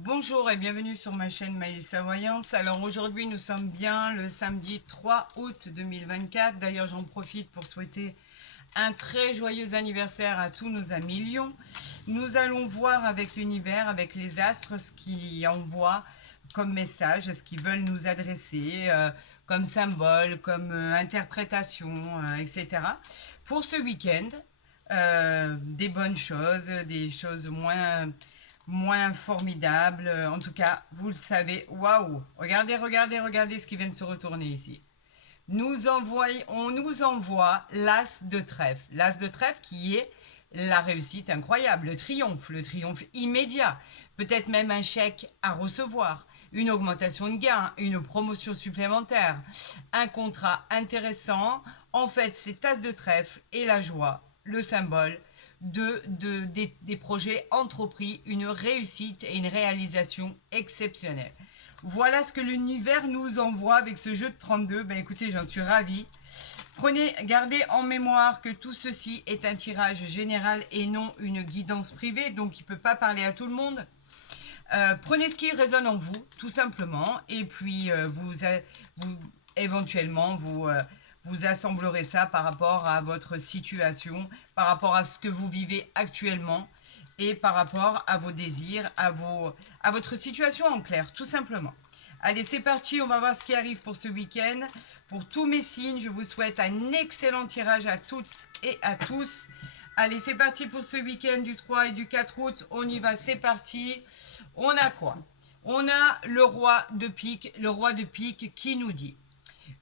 Bonjour et bienvenue sur ma chaîne Maïssa Voyance. Alors aujourd'hui nous sommes bien le samedi 3 août 2024. D'ailleurs j'en profite pour souhaiter un très joyeux anniversaire à tous nos amis lions. Nous allons voir avec l'univers, avec les astres, ce qu'ils envoient comme message, ce qu'ils veulent nous adresser, comme symbole, comme interprétation, etc. Pour ce week-end, des bonnes choses, des choses moins formidables. En tout cas, vous le savez, waouh! Regardez, regardez, regardez ce qui vient de se retourner ici. On nous envoie l'as de trèfle. L'as de trèfle qui est la réussite incroyable, le triomphe immédiat, peut-être même un chèque à recevoir, une augmentation de gain, une promotion supplémentaire, un contrat intéressant. En fait, c'est as de trèfle et la joie, le symbole des projets entrepris, une réussite et une réalisation exceptionnelle. Voilà ce que l'univers nous envoie avec ce jeu de 32. Ben écoutez, j'en suis ravie. Gardez en mémoire que tout ceci est un tirage général et non une guidance privée, donc il ne peut pas parler à tout le monde. Prenez ce qui résonne en vous, tout simplement, et puis vous éventuellement vous assemblerez ça par rapport à votre situation, par rapport à ce que vous vivez actuellement et par rapport à vos désirs, à votre situation en clair, tout simplement. Allez, c'est parti, on va voir ce qui arrive pour ce week-end. Pour tous mes signes, je vous souhaite un excellent tirage à toutes et à tous. Allez, c'est parti pour ce week-end du 3 et du 4 août. On y va, c'est parti. On a quoi? On a le roi de pique qui nous dit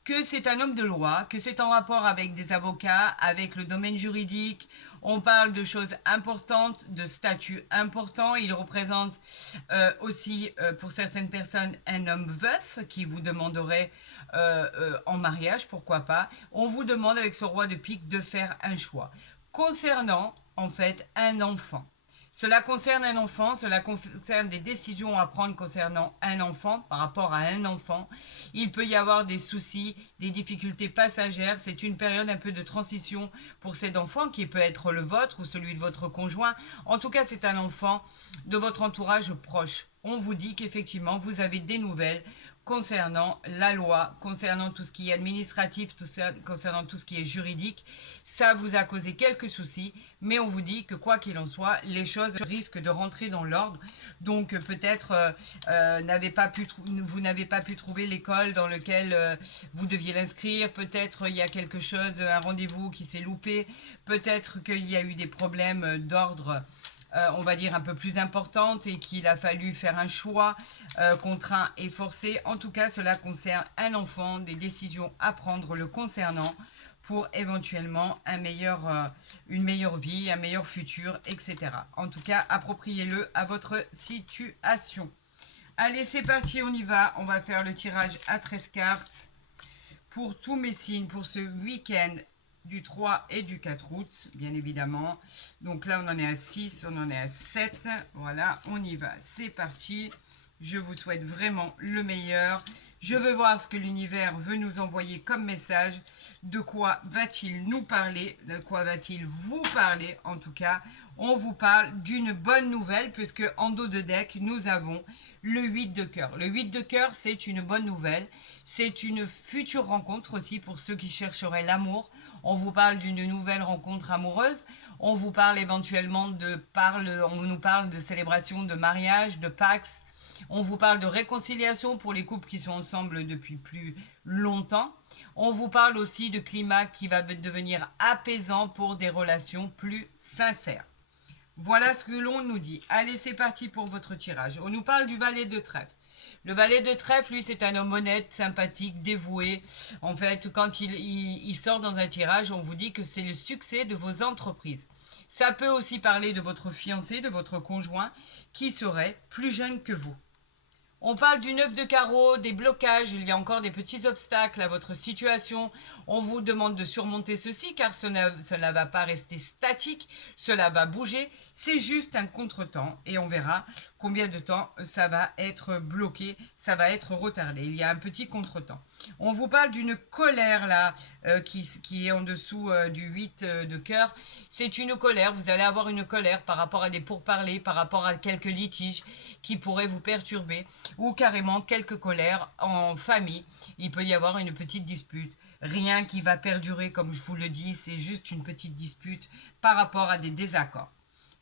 que c'est un homme de loi, que c'est en rapport avec des avocats, avec le domaine juridique. On parle de choses importantes, de statuts importants. Il représente aussi, pour certaines personnes, un homme veuf qui vous demanderait en mariage, pourquoi pas. On vous demande avec ce roi de pique de faire un choix concernant, en fait, un enfant. Cela concerne un enfant, cela concerne des décisions à prendre concernant un enfant, par rapport à un enfant. Il peut y avoir des soucis, des difficultés passagères. C'est une période un peu de transition pour cet enfant qui peut être le vôtre ou celui de votre conjoint. En tout cas, c'est un enfant de votre entourage proche. On vous dit qu'effectivement, vous avez des nouvelles concernant la loi, concernant tout ce qui est administratif, concernant tout ce qui est juridique. Ça vous a causé quelques soucis, mais on vous dit que quoi qu'il en soit, les choses risquent de rentrer dans l'ordre. Donc peut-être vous n'avez pas pu trouver l'école dans laquelle vous deviez l'inscrire. Peut-être il y a quelque chose, un rendez-vous qui s'est loupé. Peut-être qu'il y a eu des problèmes d'ordre on va dire, un peu plus importante et qu'il a fallu faire un choix contraint et forcé. En tout cas, cela concerne un enfant, des décisions à prendre le concernant pour éventuellement une meilleure vie, un meilleur futur, etc. En tout cas, appropriez-le à votre situation. Allez, c'est parti, on y va. On va faire le tirage à 13 cartes pour tous mes signes pour ce week-end du 3 et du 4 août, bien évidemment. Donc là, on en est à 6, on en est à 7. Voilà, on y va. C'est parti. Je vous souhaite vraiment le meilleur. Je veux voir ce que l'univers veut nous envoyer comme message. De quoi va-t-il nous parler? De quoi va-t-il vous parler? En tout cas, on vous parle d'une bonne nouvelle puisque en dos de deck, nous avons le 8 de cœur. Le 8 de cœur, c'est une bonne nouvelle. C'est une future rencontre aussi pour ceux qui chercheraient l'amour. On vous parle d'une nouvelle rencontre amoureuse. On vous parle éventuellement on nous parle de célébration de mariage, de Pax. On vous parle de réconciliation pour les couples qui sont ensemble depuis plus longtemps. On vous parle aussi de climat qui va devenir apaisant pour des relations plus sincères. Voilà ce que l'on nous dit. Allez, c'est parti pour votre tirage. On nous parle du valet de trèfle. Le valet de trèfle, lui, c'est un homme honnête, sympathique, dévoué. En fait, quand il sort dans un tirage, on vous dit que c'est le succès de vos entreprises. Ça peut aussi parler de votre fiancé, de votre conjoint, qui serait plus jeune que vous. On parle du 9 de carreau, des blocages, il y a encore des petits obstacles à votre situation. On vous demande de surmonter ceci car cela ne va pas rester statique, cela va bouger. C'est juste un contretemps et on verra combien de temps ça va être bloqué, ça va être retardé. Il y a un petit contretemps. On vous parle d'une colère là qui est en dessous du 8 de cœur. C'est une colère, vous allez avoir une colère par rapport à des pourparlers, par rapport à quelques litiges qui pourraient vous perturber ou carrément quelques colères en famille. Il peut y avoir une petite dispute. Rien qui va perdurer, comme je vous le dis, c'est juste une petite dispute par rapport à des désaccords.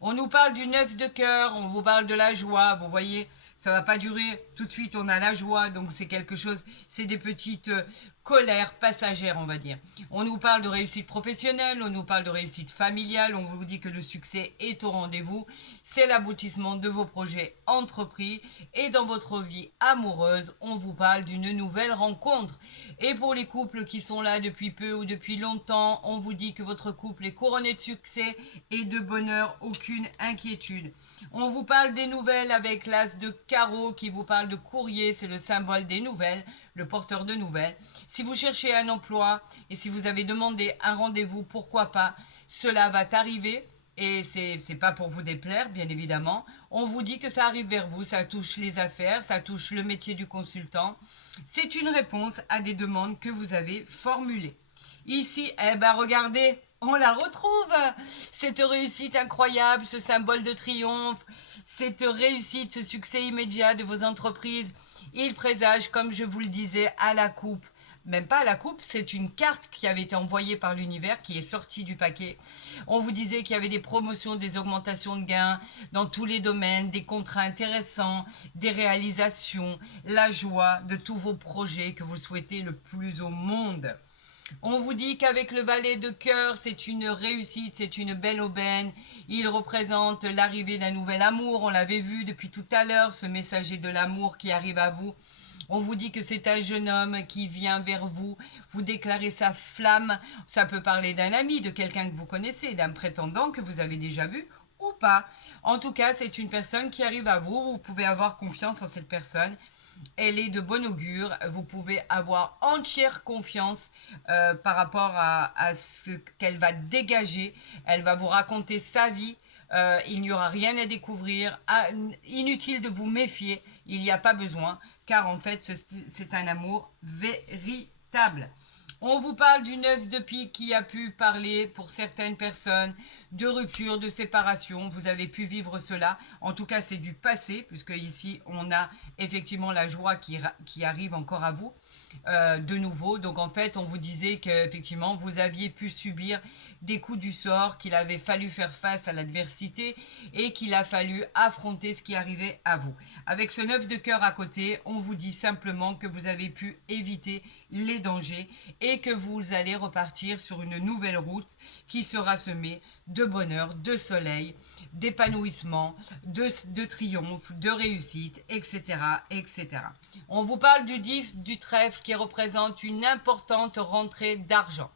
On nous parle du 9 de cœur, on vous parle de la joie, vous voyez, ça va pas durer tout de suite, on a la joie, donc c'est quelque chose, c'est des petites colères passagères, on va dire. On nous parle de réussite professionnelle, on nous parle de réussite familiale, on vous dit que le succès est au rendez-vous, c'est l'aboutissement de vos projets entrepris, et dans votre vie amoureuse, on vous parle d'une nouvelle rencontre. Et pour les couples qui sont là depuis peu ou depuis longtemps, on vous dit que votre couple est couronné de succès et de bonheur, aucune inquiétude. On vous parle des nouvelles avec l'as de carreau qui vous parle de courrier, c'est le symbole des nouvelles, le porteur de nouvelles. Si vous cherchez un emploi et si vous avez demandé un rendez-vous, pourquoi pas, cela va arriver. Et c'est pas pour vous déplaire, bien évidemment. On vous dit que ça arrive vers vous, ça touche les affaires, ça touche le métier du consultant. C'est une réponse à des demandes que vous avez formulées. Ici, eh ben regardez, on la retrouve, cette réussite incroyable, ce symbole de triomphe, cette réussite, ce succès immédiat de vos entreprises. Il présage, comme je vous le disais, à la coupe. Même pas à la coupe, c'est une carte qui avait été envoyée par l'univers, qui est sortie du paquet. On vous disait qu'il y avait des promotions, des augmentations de gains dans tous les domaines, des contrats intéressants, des réalisations, la joie de tous vos projets que vous souhaitez le plus au monde. On vous dit qu'avec le valet de cœur, c'est une réussite, c'est une belle aubaine. Il représente l'arrivée d'un nouvel amour. On l'avait vu depuis tout à l'heure, ce messager de l'amour qui arrive à vous. On vous dit que c'est un jeune homme qui vient vers vous, vous déclarez sa flamme. Ça peut parler d'un ami, de quelqu'un que vous connaissez, d'un prétendant que vous avez déjà vu ou pas. En tout cas, c'est une personne qui arrive à vous. Vous pouvez avoir confiance en cette personne. Elle est de bon augure, vous pouvez avoir entière confiance par rapport à ce qu'elle va dégager. Elle va vous raconter sa vie, il n'y aura rien à découvrir, inutile de vous méfier, il n'y a pas besoin, car en fait c'est un amour véritable. On vous parle du 9 de pique qui a pu parler pour certaines personnes de rupture, de séparation. Vous avez pu vivre cela. En tout cas, c'est du passé, puisque ici, on a effectivement la joie qui arrive encore à vous de nouveau. Donc, en fait, on vous disait qu'effectivement, vous aviez pu subir des coups du sort, qu'il avait fallu faire face à l'adversité et qu'il a fallu affronter ce qui arrivait à vous. Avec ce 9 de cœur à côté, on vous dit simplement que vous avez pu éviter les dangers et que vous allez repartir sur une nouvelle route qui sera semée de bonheur, de soleil, d'épanouissement, de triomphe, de réussite, etc., etc. On vous parle du 10 du trèfle qui représente une importante rentrée d'argent.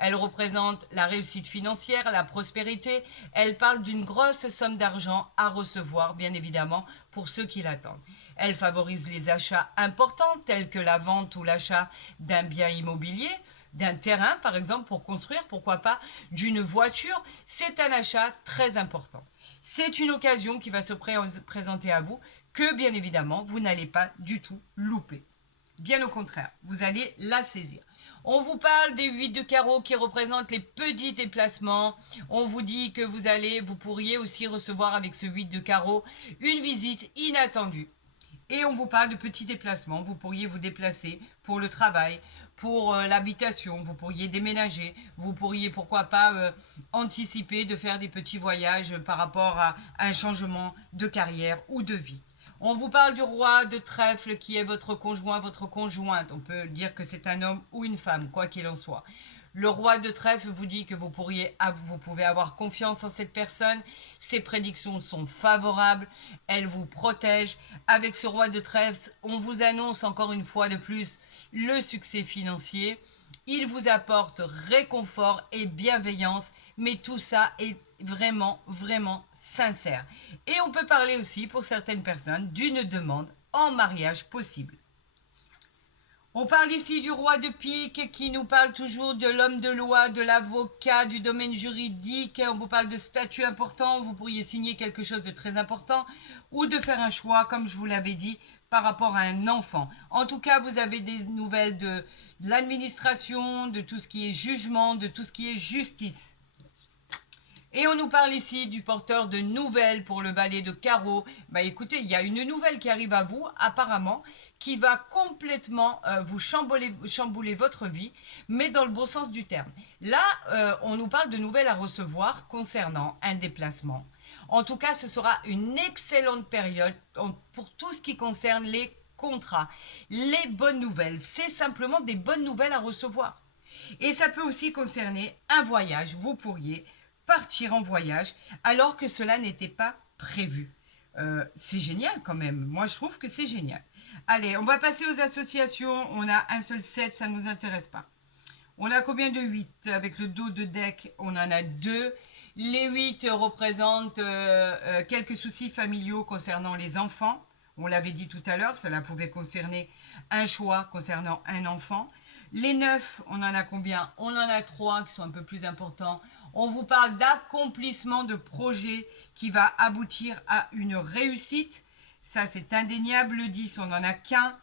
Elle représente la réussite financière, la prospérité. Elle parle d'une grosse somme d'argent à recevoir, bien évidemment, pour ceux qui l'attendent. Elle favorise les achats importants, tels que la vente ou l'achat d'un bien immobilier, d'un terrain, par exemple, pour construire, pourquoi pas, d'une voiture. C'est un achat très important. C'est une occasion qui va se présenter à vous que, bien évidemment, vous n'allez pas du tout louper. Bien au contraire, vous allez la saisir. On vous parle des 8 de carreau qui représentent les petits déplacements. On vous dit que vous pourriez aussi recevoir avec ce 8 de carreau une visite inattendue. Et on vous parle de petits déplacements. Vous pourriez vous déplacer pour le travail, pour l'habitation. Vous pourriez déménager. Vous pourriez, pourquoi pas, anticiper de faire des petits voyages par rapport à un changement de carrière ou de vie. On vous parle du roi de trèfle qui est votre conjoint, votre conjointe. On peut dire que c'est un homme ou une femme, quoi qu'il en soit. Le roi de trèfle vous dit que vous pouvez avoir confiance en cette personne. Ses prédictions sont favorables. Elle vous protège. Avec ce roi de trèfle, on vous annonce encore une fois de plus le succès financier. Il vous apporte réconfort et bienveillance. Mais tout ça est vraiment, vraiment sincère. Et on peut parler aussi, pour certaines personnes, d'une demande en mariage possible. On parle ici du roi de pique qui nous parle toujours de l'homme de loi, de l'avocat, du domaine juridique. On vous parle de statut important, vous pourriez signer quelque chose de très important ou de faire un choix, comme je vous l'avais dit, par rapport à un enfant. En tout cas, vous avez des nouvelles de l'administration, de tout ce qui est jugement, de tout ce qui est justice. Et on nous parle ici du porteur de nouvelles pour le valet de carreau. Bah écoutez, il y a une nouvelle qui arrive à vous, apparemment, qui va complètement vous chambouler votre vie, mais dans le bon sens du terme. Là, on nous parle de nouvelles à recevoir concernant un déplacement. En tout cas, ce sera une excellente période pour tout ce qui concerne les contrats, les bonnes nouvelles. C'est simplement des bonnes nouvelles à recevoir. Et ça peut aussi concerner un voyage. Vous pourriez partir en voyage alors que cela n'était pas prévu. C'est génial quand même. Moi, je trouve que c'est génial. Allez, on va passer aux associations. On a un seul 7, ça ne nous intéresse pas. On a combien de 8 avec le dos de deck? On en a 2. Les 8 représentent quelques soucis familiaux concernant les enfants. On l'avait dit tout à l'heure, cela pouvait concerner un choix concernant un enfant. Les 9, on en a combien? On en a 3 qui sont un peu plus importants. On vous parle d'accomplissement de projet qui va aboutir à une réussite. Ça, c'est indéniable. Le 10, on n'en a qu'un.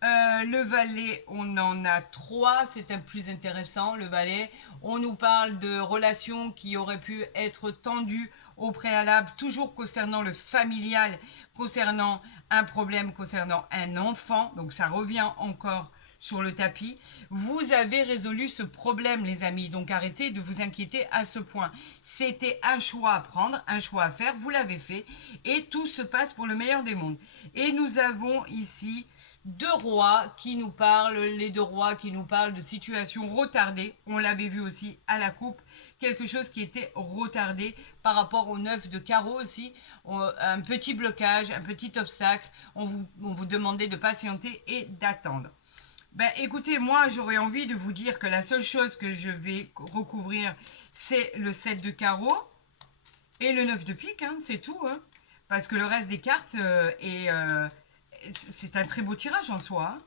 Le valet, on en a 3. C'est un plus intéressant, le valet. On nous parle de relations qui auraient pu être tendues au préalable, toujours concernant le familial, concernant un problème, concernant un enfant. Donc, ça revient encore sur le tapis. Vous avez résolu ce problème, les amis, donc arrêtez de vous inquiéter à ce point. C'était un choix à prendre, un choix à faire, vous l'avez fait et tout se passe pour le meilleur des mondes. Et nous avons ici 2 rois qui nous parlent, les 2 rois qui nous parlent de situations retardées. On l'avait vu aussi à la coupe, quelque chose qui était retardé par rapport au 9 de carreau aussi. Un petit blocage, un petit obstacle. On vous demandait de patienter et d'attendre. Ben, écoutez, moi, j'aurais envie de vous dire que la seule chose que je vais recouvrir, c'est le 7 de carreau et le 9 de pique, hein, c'est tout. Hein, parce que le reste des cartes, c'est un très beau tirage en soi. Hein.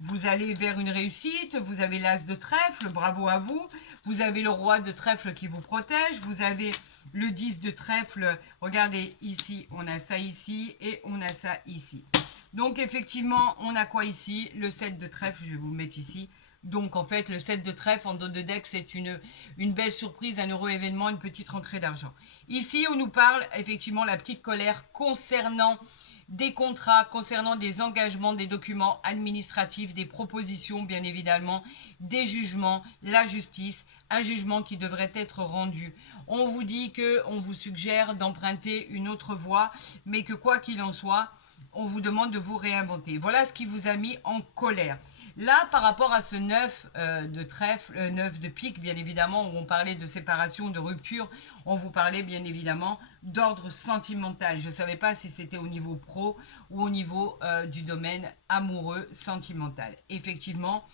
Vous allez vers une réussite, vous avez l'as de trèfle, bravo à vous. Vous avez le roi de trèfle qui vous protège, vous avez le 10 de trèfle. Regardez, ici, on a ça ici et on a ça ici. Donc, effectivement, on a quoi ici? Le 7 de trèfle, je vais vous le mettre ici. Donc, en fait, le 7 de trèfle en dos de deck, c'est une belle surprise, un heureux événement, une petite rentrée d'argent. Ici, on nous parle, effectivement, la petite colère concernant des contrats, concernant des engagements, des documents administratifs, des propositions, bien évidemment, des jugements, la justice, un jugement qui devrait être rendu. On vous dit qu'on vous suggère d'emprunter une autre voie, mais que quoi qu'il en soit, on vous demande de vous réinventer. Voilà ce qui vous a mis en colère. Là, par rapport à ce 9 de trèfle, 9 de pique, bien évidemment, où on parlait de séparation, de rupture, on vous parlait bien évidemment d'ordre sentimental. Je ne savais pas si c'était au niveau pro ou au niveau du domaine amoureux, sentimental. Effectivement,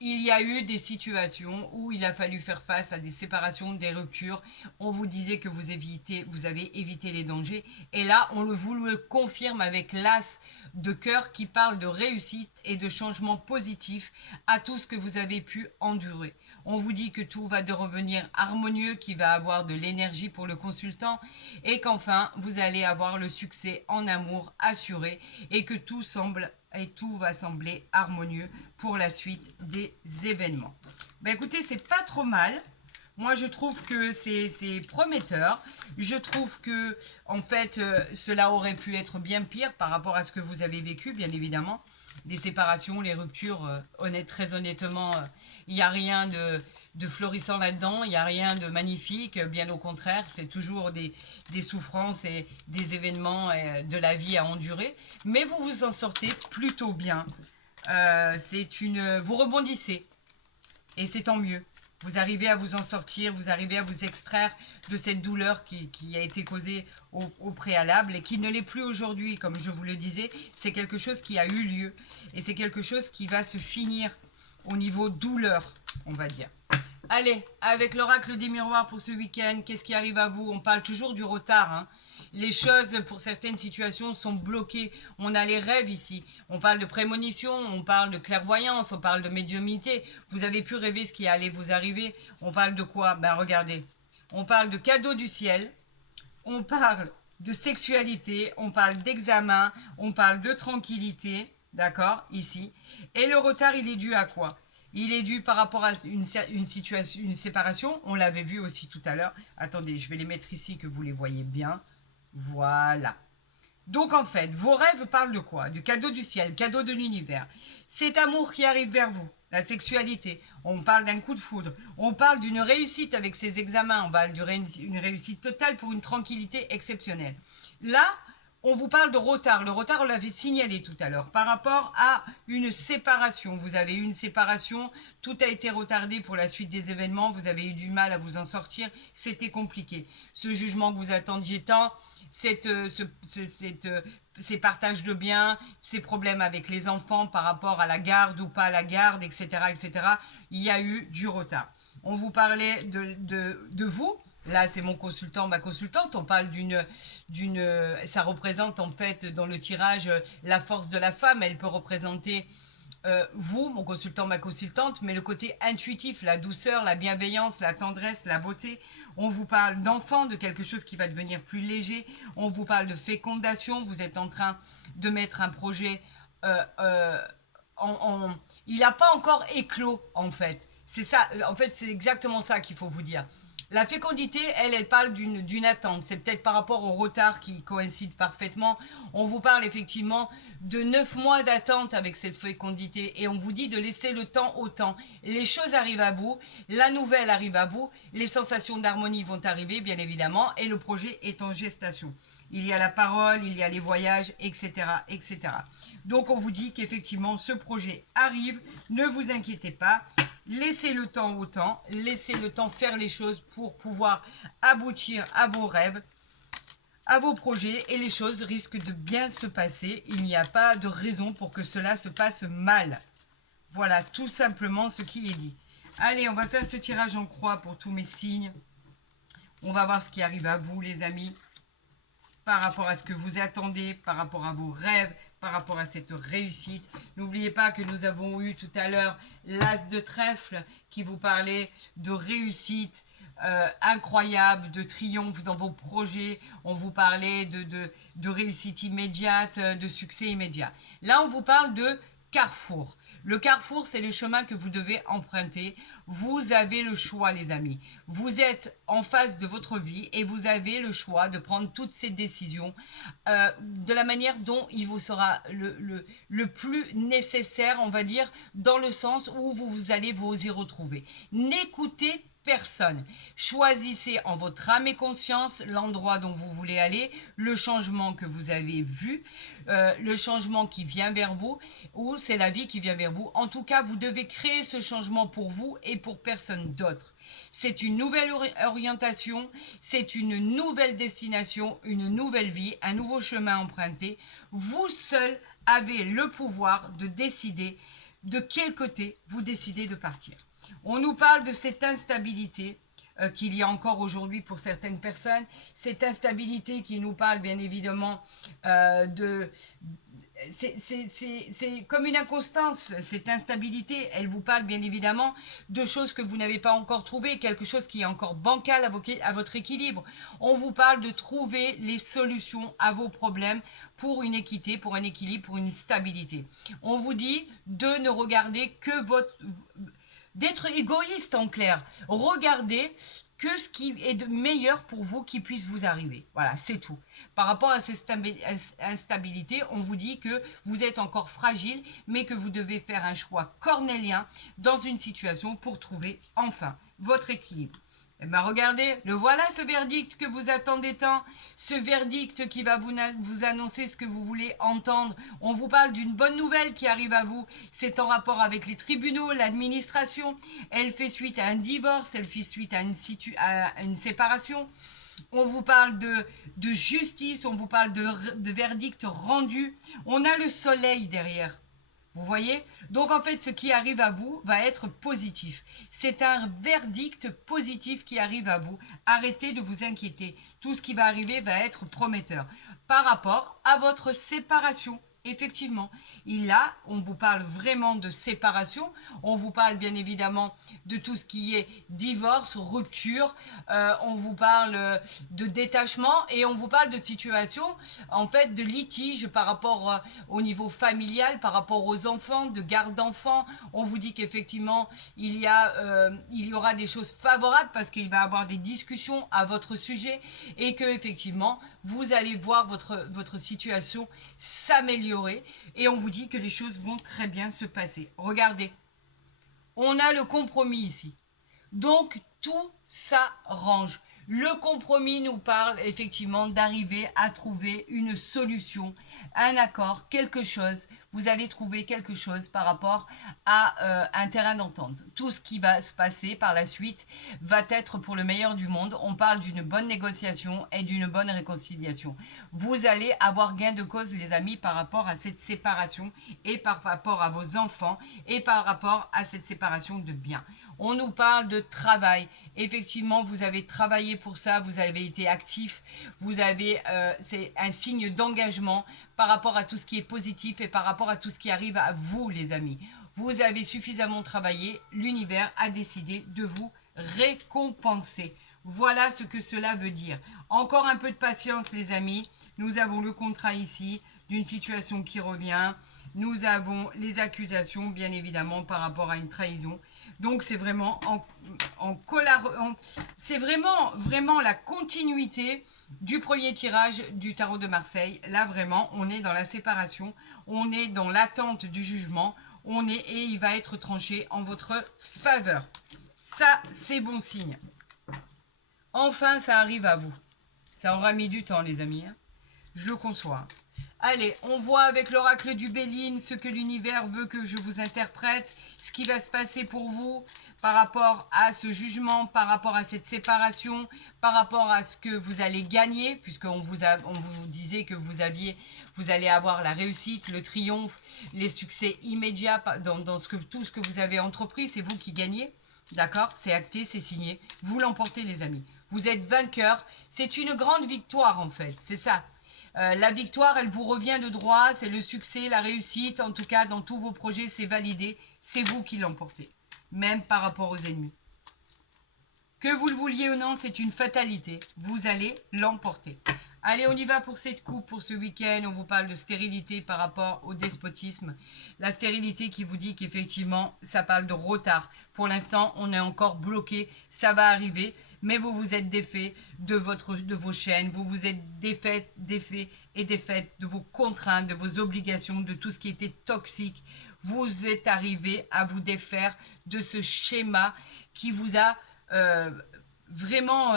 il y a eu des situations où il a fallu faire face à des séparations, des ruptures. On vous disait que vous avez évité les dangers. Et là, vous le confirme avec l'as de cœur qui parle de réussite et de changement positif à tout ce que vous avez pu endurer. On vous dit que tout va de revenir harmonieux, qu'il va avoir de l'énergie pour le consultant et qu'enfin, vous allez avoir le succès en amour assuré et que tout va sembler harmonieux pour la suite des événements. Ben écoutez, c'est pas trop mal. Moi, je trouve que c'est prometteur. Je trouve que, en fait, cela aurait pu être bien pire par rapport à ce que vous avez vécu, bien évidemment. Les séparations, les ruptures, très honnêtement, il n'y a rien de florissant là-dedans, il n'y a rien de magnifique, bien au contraire, c'est toujours des souffrances et des événements de la vie à endurer. Mais vous vous en sortez plutôt bien. Vous rebondissez et c'est tant mieux. Vous arrivez à vous en sortir, vous arrivez à vous extraire de cette douleur qui a été causée au préalable et qui ne l'est plus aujourd'hui, comme je vous le disais. C'est quelque chose qui a eu lieu et c'est quelque chose qui va se finir au niveau douleur, on va dire. Allez, avec l'oracle des miroirs pour ce week-end, qu'est-ce qui arrive à vous? On parle toujours du retard. Hein. Les choses, pour certaines situations, sont bloquées. On a les rêves ici. On parle de prémonition, on parle de clairvoyance, on parle de médiumnité. Vous avez pu rêver ce qui allait vous arriver. On parle de quoi? Ben regardez. On parle de cadeaux du ciel. On parle de sexualité. On parle d'examen. On parle de tranquillité. D'accord? Ici. Et le retard, il est dû à quoi? Il est dû par rapport à une situation, une séparation. On l'avait vu aussi tout à l'heure. Attendez, je vais les mettre ici que vous les voyez bien. Voilà. Donc en fait, vos rêves parlent de quoi? Du cadeau du ciel, cadeau de l'univers. Cet amour qui arrive vers vous, la sexualité. On parle d'un coup de foudre. On parle d'une réussite avec ces examens. On parle d'une réussite totale pour une tranquillité exceptionnelle. Là, on vous parle de retard. Le retard, on l'avait signalé tout à l'heure. Par rapport à une séparation. Vous avez eu une séparation. Tout a été retardé pour la suite des événements. Vous avez eu du mal à vous en sortir. C'était compliqué. Ce jugement que vous attendiez tant, ces partages de biens, ces problèmes avec les enfants par rapport à la garde ou pas à la garde, etc., etc., il y a eu du retard. On vous parlait de vous. Là, c'est mon consultant, ma consultante. On parle ça représente en fait dans le tirage la force de la femme. Elle peut représenter vous, mon consultant, ma consultante, mais le côté intuitif, la douceur, la bienveillance, la tendresse, la beauté. On vous parle d'enfant, de quelque chose qui va devenir plus léger. On vous parle de fécondation. Vous êtes en train de mettre un projet il n'a pas encore éclos, en fait. C'est ça, en fait, c'est exactement ça qu'il faut vous dire. La fécondité, elle parle d'une attente. C'est peut-être par rapport au retard qui coïncide parfaitement. On vous parle effectivement de 9 mois d'attente avec cette fécondité et on vous dit de laisser le temps au temps. Les choses arrivent à vous, la nouvelle arrive à vous, les sensations d'harmonie vont arriver, bien évidemment, et le projet est en gestation. Il y a la parole, il y a les voyages, etc., etc. Donc on vous dit qu'effectivement ce projet arrive, ne vous inquiétez pas, laissez le temps au temps, laissez le temps faire les choses pour pouvoir aboutir à vos rêves, à vos projets, et les choses risquent de bien se passer. Il n'y a pas de raison pour que cela se passe mal. Voilà tout simplement ce qui est dit. Allez, on va faire ce tirage en croix pour tous mes signes. On va voir ce qui arrive à vous, les amis, par rapport à ce que vous attendez, par rapport à vos rêves, par rapport à cette réussite. N'oubliez pas que nous avons eu tout à l'heure l'as de trèfle qui vous parlait de réussite incroyable, de triomphe dans vos projets. On vous parlait de réussite immédiate, de succès immédiat. Là, on vous parle de carrefour. Le carrefour, c'est le chemin que vous devez emprunter. Vous avez le choix, les amis. Vous êtes en face de votre vie et vous avez le choix de prendre toutes ces décisions de la manière dont il vous sera le plus nécessaire, on va dire, dans le sens où vous allez vous y retrouver. N'écoutez personne. Choisissez en votre âme et conscience l'endroit dont vous voulez aller, le changement que vous avez vu, le changement qui vient vers vous, ou c'est la vie qui vient vers vous. En tout cas, vous devez créer ce changement pour vous et pour personne d'autre. C'est une nouvelle orientation, c'est une nouvelle destination, une nouvelle vie, un nouveau chemin emprunté. Vous seul avez le pouvoir de décider de quel côté vous décidez de partir. On nous parle de cette instabilité qu'il y a encore aujourd'hui pour certaines personnes, cette instabilité qui nous parle bien évidemment de... C'est comme une inconstance, cette instabilité, elle vous parle bien évidemment de choses que vous n'avez pas encore trouvées, quelque chose qui est encore bancal à votre équilibre. On vous parle de trouver les solutions à vos problèmes pour une équité, pour un équilibre, pour une stabilité. On vous dit de ne regarder que d'être égoïste en clair. Regardez que ce qui est de meilleur pour vous qui puisse vous arriver. Voilà, c'est tout. Par rapport à cette instabilité, on vous dit que vous êtes encore fragile, mais que vous devez faire un choix cornélien dans une situation pour trouver enfin votre équilibre. Eh bien, regardez, le voilà ce verdict que vous attendez tant, ce verdict qui va vous annoncer ce que vous voulez entendre. On vous parle d'une bonne nouvelle qui arrive à vous. C'est en rapport avec les tribunaux, l'administration. Elle fait suite à un divorce, elle fait suite à une séparation. On vous parle de justice, on vous parle de verdict rendu. On a le soleil derrière. Vous voyez? Donc en fait, ce qui arrive à vous va être positif. C'est un verdict positif qui arrive à vous. Arrêtez de vous inquiéter. Tout ce qui va arriver va être prometteur. Par rapport à votre séparation, effectivement, on vous parle vraiment de séparation. On vous parle bien évidemment de tout ce qui est divorce, rupture. On vous parle de détachement et on vous parle de situation, en fait, de litige par rapport au niveau familial, par rapport aux enfants, de garde d'enfants. On vous dit qu'effectivement, il y aura des choses favorables parce qu'il va y avoir des discussions à votre sujet et que effectivement, vous allez voir votre situation s'améliorer et on vous dit que les choses vont très bien se passer. Regardez, on a le compromis ici. Donc, tout s'arrange. Le compromis nous parle effectivement d'arriver à trouver une solution, un accord, quelque chose. Vous allez trouver quelque chose par rapport à un terrain d'entente. Tout ce qui va se passer par la suite va être pour le meilleur du monde. On parle d'une bonne négociation et d'une bonne réconciliation. Vous allez avoir gain de cause, les amis, par rapport à cette séparation et par rapport à vos enfants et par rapport à cette séparation de biens. On nous parle de travail. Effectivement, vous avez travaillé pour ça, vous avez été actif, c'est un signe d'engagement par rapport à tout ce qui est positif et par rapport à tout ce qui arrive à vous, les amis. Vous avez suffisamment travaillé, l'univers a décidé de vous récompenser. Voilà ce que cela veut dire. Encore un peu de patience, les amis. Nous avons le contrat ici d'une situation qui revient. Nous avons les accusations, bien évidemment, par rapport à une trahison. Donc c'est vraiment c'est vraiment la continuité du premier tirage du tarot de Marseille. Là vraiment, on est dans la séparation, on est dans l'attente du jugement, et il va être tranché en votre faveur. Ça, c'est bon signe. Enfin, ça arrive à vous. Ça aura mis du temps, les amis. Je le conçois. Allez, on voit avec l'oracle du Béline ce que l'univers veut que je vous interprète, ce qui va se passer pour vous par rapport à ce jugement, par rapport à cette séparation, par rapport à ce que vous allez gagner, puisqu'on vous disait que vous allez avoir la réussite, le triomphe, les succès immédiats dans tout ce que vous avez entrepris, c'est vous qui gagnez. D'accord? C'est acté, c'est signé. Vous l'emportez, les amis. Vous êtes vainqueur. C'est une grande victoire, en fait. C'est ça. La victoire, elle vous revient de droit. C'est le succès, la réussite. En tout cas, dans tous vos projets, c'est validé. C'est vous qui l'emportez. Même par rapport aux ennemis. Que vous le vouliez ou non, c'est une fatalité. Vous allez l'emporter. Allez, on y va pour cette coupe, pour ce week-end. On vous parle de stérilité par rapport au despotisme. La stérilité qui vous dit qu'effectivement, ça parle de retard. Pour l'instant, on est encore bloqué. Ça va arriver. Mais vous vous êtes défait de vos chaînes. Vous vous êtes défaites de vos contraintes, de vos obligations, de tout ce qui était toxique. Vous êtes arrivé à vous défaire de ce schéma qui vous a vraiment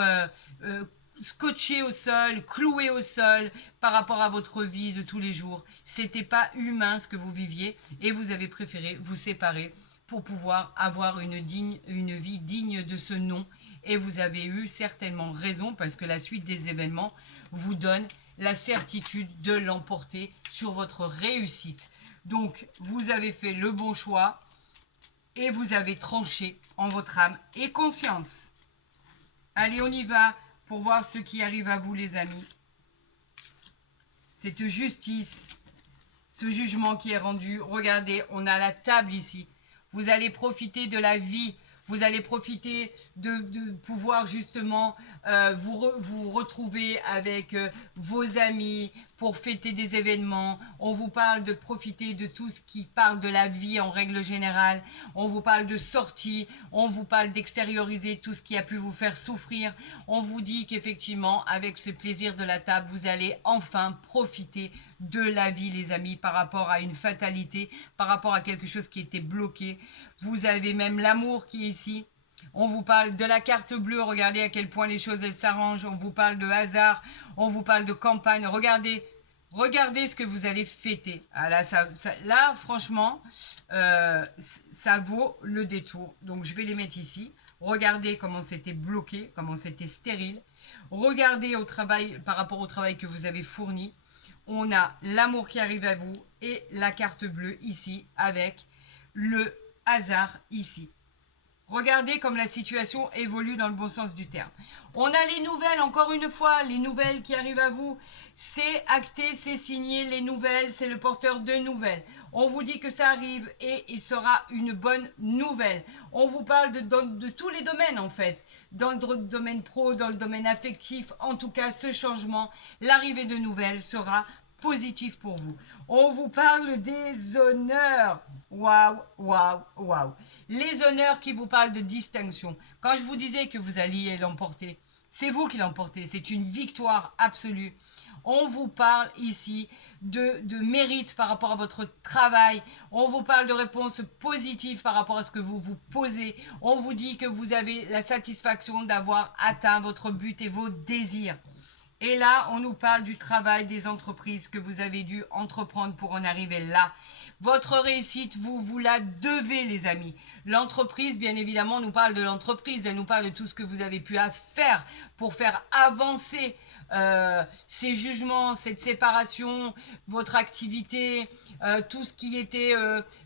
scotché au sol, cloué au sol par rapport à votre vie de tous les jours. C'était pas humain ce que vous viviez et vous avez préféré vous séparer pour pouvoir avoir une vie digne de ce nom. Et vous avez eu certainement raison parce que la suite des événements vous donne la certitude de l'emporter sur votre réussite. Donc, vous avez fait le bon choix et vous avez tranché en votre âme et conscience. Allez, on y va pour voir ce qui arrive à vous, les amis. Cette justice, ce jugement qui est rendu. Regardez, on a la table ici. Vous allez profiter de la vie. Vous allez profiter de pouvoir justement vous retrouver avec vos amis pour fêter des événements. On vous parle de profiter de tout ce qui parle de la vie en règle générale. On vous parle de sortie. On vous parle d'extérioriser tout ce qui a pu vous faire souffrir. On vous dit qu'effectivement, avec ce plaisir de la table, vous allez enfin profiter de la vie, les amis, par rapport à une fatalité, par rapport à quelque chose qui était bloqué. Vous avez même l'amour qui est ici. On vous parle de la carte bleue, regardez à quel point les choses elles s'arrangent. On vous parle de hasard, on vous parle de campagne. Regardez ce que vous allez fêter. Ah là, franchement, ça vaut le détour. Donc je vais les mettre ici. Regardez comment c'était bloqué, comment c'était stérile. Regardez par rapport au travail que vous avez fourni. on a l'amour qui arrive à vous et la carte bleue ici avec le hasard ici. Regardez comme la situation évolue dans le bon sens du terme. On a les nouvelles, encore une fois, les nouvelles qui arrivent à vous. C'est acté, c'est signé, les nouvelles, c'est le porteur de nouvelles. On vous dit que ça arrive et il sera une bonne nouvelle. On vous parle de tous les domaines en fait. Dans le domaine pro, dans le domaine affectif, en tout cas ce changement, l'arrivée de nouvelles sera positif pour vous. On vous parle des honneurs. Waouh, waouh, waouh. Les honneurs qui vous parlent de distinction. Quand je vous disais que vous alliez l'emporter, c'est vous qui l'emportez. C'est une victoire absolue. On vous parle ici de mérite par rapport à votre travail. On vous parle de réponses positives par rapport à ce que vous vous posez. On vous dit que vous avez la satisfaction d'avoir atteint votre but et vos désirs. Et là, on nous parle du travail des entreprises que vous avez dû entreprendre pour en arriver là. Votre réussite, vous la devez, les amis. L'entreprise, bien évidemment, nous parle de l'entreprise. Elle nous parle de tout ce que vous avez pu faire pour faire avancer ces jugements, cette séparation, votre activité, tout ce qui était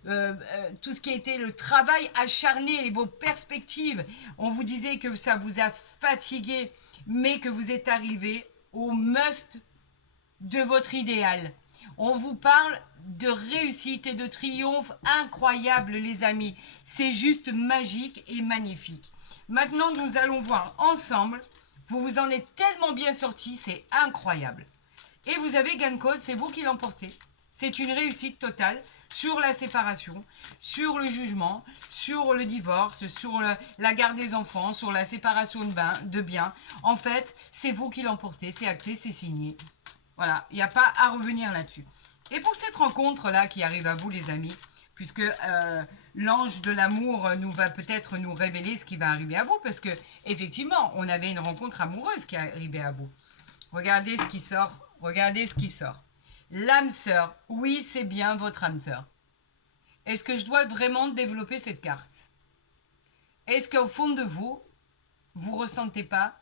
le travail acharné et vos perspectives. On vous disait que ça vous a fatigué, mais que vous êtes arrivé au must de votre idéal. On vous parle de réussite et de triomphe incroyable, les amis. C'est juste magique et magnifique. Maintenant, nous allons voir ensemble. Vous vous en êtes tellement bien sortis, c'est incroyable. Et vous avez gain de cause, c'est vous qui l'emportez. C'est une réussite totale sur la séparation, sur le jugement, sur le divorce, sur la garde des enfants, sur la séparation de biens. En fait, c'est vous qui l'emportez, c'est acté, c'est signé. Voilà, il n'y a pas à revenir là-dessus. Et pour cette rencontre-là qui arrive à vous, les amis, puisque l'ange de l'amour va peut-être nous révéler ce qui va arriver à vous, parce que effectivement, on avait une rencontre amoureuse qui arrivait à vous. Regardez ce qui sort, regardez ce qui sort. L'âme sœur, oui, c'est bien votre âme sœur. Est-ce que je dois vraiment développer cette carte? Est-ce qu'au fond de vous, vous ne ressentez pas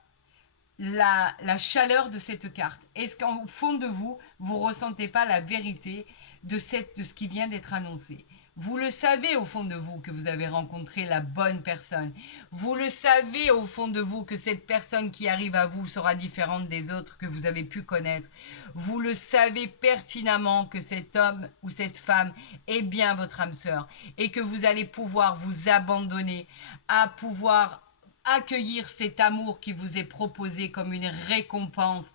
la chaleur de cette carte? Est-ce qu'au fond de vous, vous ne ressentez pas la vérité de ce qui vient d'être annoncé? Vous le savez au fond de vous que vous avez rencontré la bonne personne. Vous le savez au fond de vous que cette personne qui arrive à vous sera différente des autres que vous avez pu connaître. Vous le savez pertinemment que cet homme ou cette femme est bien votre âme sœur et que vous allez pouvoir vous abandonner à pouvoir accueillir cet amour qui vous est proposé comme une récompense.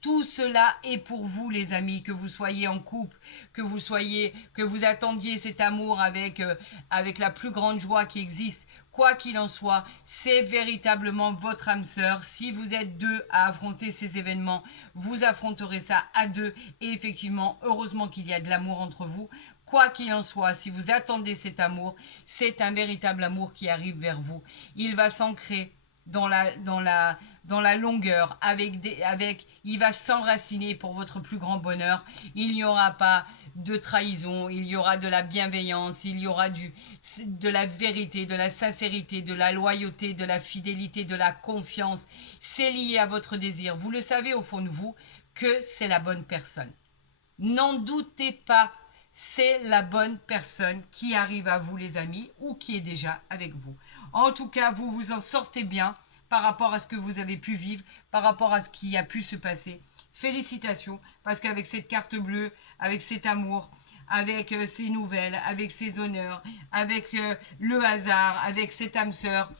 Tout cela est pour vous, les amis, que vous soyez en couple, que vous attendiez cet amour avec la plus grande joie qui existe. Quoi qu'il en soit, c'est véritablement votre âme sœur. Si vous êtes deux à affronter ces événements, vous affronterez ça à deux. Et effectivement, heureusement qu'il y a de l'amour entre vous. Quoi qu'il en soit, si vous attendez cet amour, c'est un véritable amour qui arrive vers vous. Il va s'ancrer dans la longueur, il va s'enraciner pour votre plus grand bonheur. Il n'y aura pas de trahison, il y aura de la bienveillance, il y aura de la vérité, de la sincérité, de la loyauté, de la fidélité, de la confiance. C'est lié à votre désir. Vous le savez au fond de vous que c'est la bonne personne. N'en doutez pas, c'est la bonne personne qui arrive à vous, les amis, ou qui est déjà avec vous. En tout cas, vous vous en sortez bien par rapport à ce que vous avez pu vivre, par rapport à ce qui a pu se passer. Félicitations, parce qu'avec cette carte bleue, avec cet amour, avec ces nouvelles, avec ces honneurs, avec le hasard, avec cette âme sœur,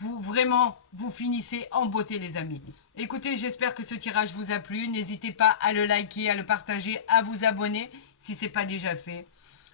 vous finissez en beauté, les amis. Écoutez, j'espère que ce tirage vous a plu. N'hésitez pas à le liker, à le partager, à vous abonner si ce n'est pas déjà fait.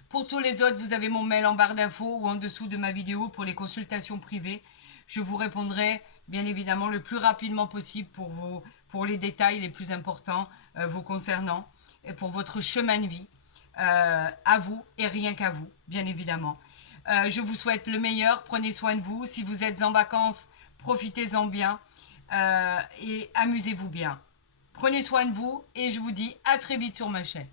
Pour tous les autres, vous avez mon mail en barre d'infos ou en dessous de ma vidéo pour les consultations privées. Je vous répondrai bien évidemment le plus rapidement possible pour les détails les plus importants vous concernant et pour votre chemin de vie, à vous et rien qu'à vous, bien évidemment. Je vous souhaite le meilleur, prenez soin de vous. Si vous êtes en vacances, profitez-en bien et amusez-vous bien. Prenez soin de vous et je vous dis à très vite sur ma chaîne.